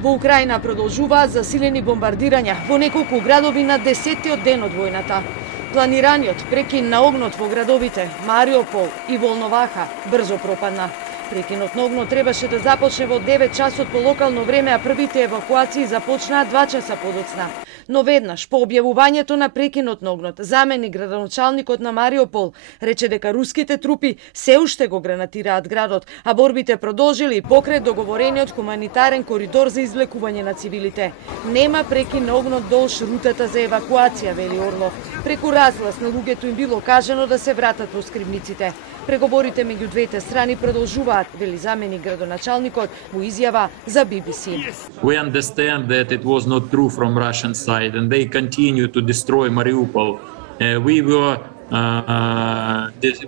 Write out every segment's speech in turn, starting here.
Во Украина продолжуваат засилени бомбардирања во неколку градови на 10-тиот ден од војната. Планираниот прекин на огнот во градовите Мариупол и Волноваха брзо пропадна. Прекинот на огнот требаше да започне во 9 часот по локално време, а првите евакуации започнаа 2 часа подоцна. Но веднаш по објавувањето на прекинот на огнот, заменик градоначалникот на Мариупол рече дека руските трупи се уште го гранатираат градот, а борбите продолжили и покрај договорениот хуманитарен коридор за извлекување на цивилите. Нема прекин на огнот долж рутата за евакуација, вели Орлов. Преку разглас на луѓето им било кажано да се вратат во скривниците. Преговорите меѓу двете страни продолжуваат, вели заменик градоначалникот во изјава за BBC. We understand that it was not true from Russian side and they continue to destroy Mariupol.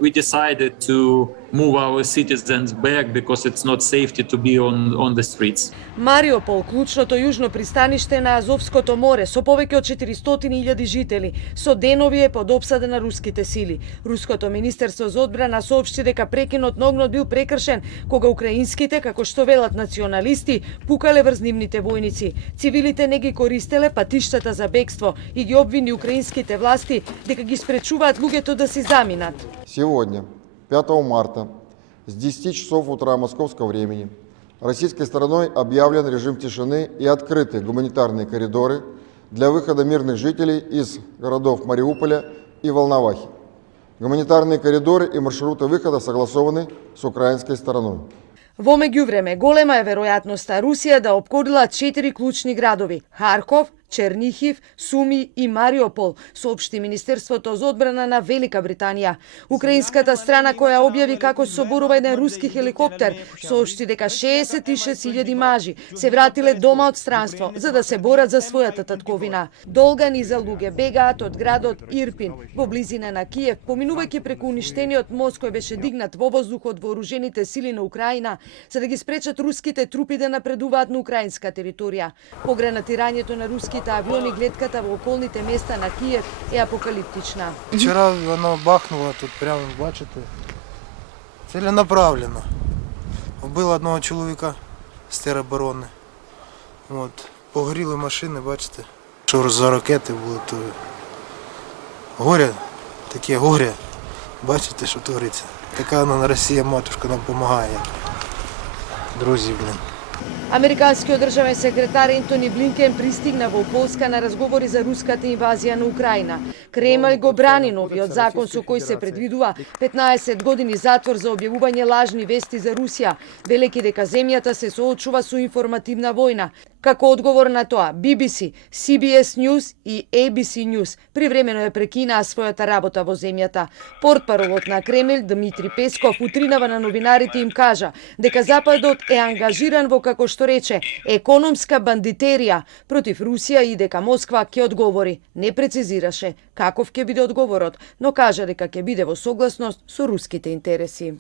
We decided to move our citizens back because it's not safety to be on the streets. Мариупол, клучното јужно пристаниште на Азовското море со повеќе од 400.000 жители, со денови е под опсада на руските сили. Руското министерство за одбрана соопшти дека прекинот на огнот бил прекршен кога украинските, како што велат националисти, пукале врз нивните војници. Цивилите не ги користеле патиштата за бегство и ги обвини украинските власти дека ги спречуваат луѓето да си заминат. Сегодня, 5 марта, с 10 часов утра московского времени, российской стороной объявлен режим тишины и открыты гуманитарные коридоры для выхода мирных жителей из городов Мариуполя и Волновахи. Гуманитарные коридоры и маршруты выхода согласованы с украинской стороной. Во меѓувреме, голема е веројатноста Русија да опкодила 4 клучни градови – Харков, Чернихив, Суми и Мариупол, соопшти Министерството за одбрана на Велика Британија. Украинската страна, која објави како соборува еден руски хеликоптер, соопшти дека 66.000 мажи се вратиле дома од странство за да се борат за својата татковина. Долга низа луѓе бегаат од градот Ирпин во близина на Киев, поминувајќи преку уништениот мост кој беше дигнат во воздухот од вооружените сили на Украина, за да ги спречат руските трупи да напредуваат на украинска територија. По гранатирањето на руските авиони гледката во околните места на Киев е апокалиптична. Вчера воно бахнуло тут прямо, бачите, целенаправлено. Вбило одного чоловіка з тероборони. Погоріли машини, бачите. Що за ракети були, то горе, таке горе. Бачите, що твориться. Така вона Росія, матушка, нам допомагає. Друзі, блін. Американскиот државен секретар Ентони Блинкен пристигна во Полска на разговори за руската инвазија на Украина. Кремљ го брани новиот закон со кој се предвидува 15 години затвор за објавување лажни вести за Русија, велејќи дека земјата се соочува со информативна војна. Како одговор на тоа, BBC, CBS News и ABC News привремено ја прекинаа својата работа во земјата. Портпаролот на Кремљ Дмитри Песков утринава на новинарите им кажа дека Западот е ангажиран во, како што рече, економска бандитерија против Русија и дека Москва ќе одговори. Не прецизираше каков ќе биде одговорот, но кажа дека ќе биде во согласност со руските интереси.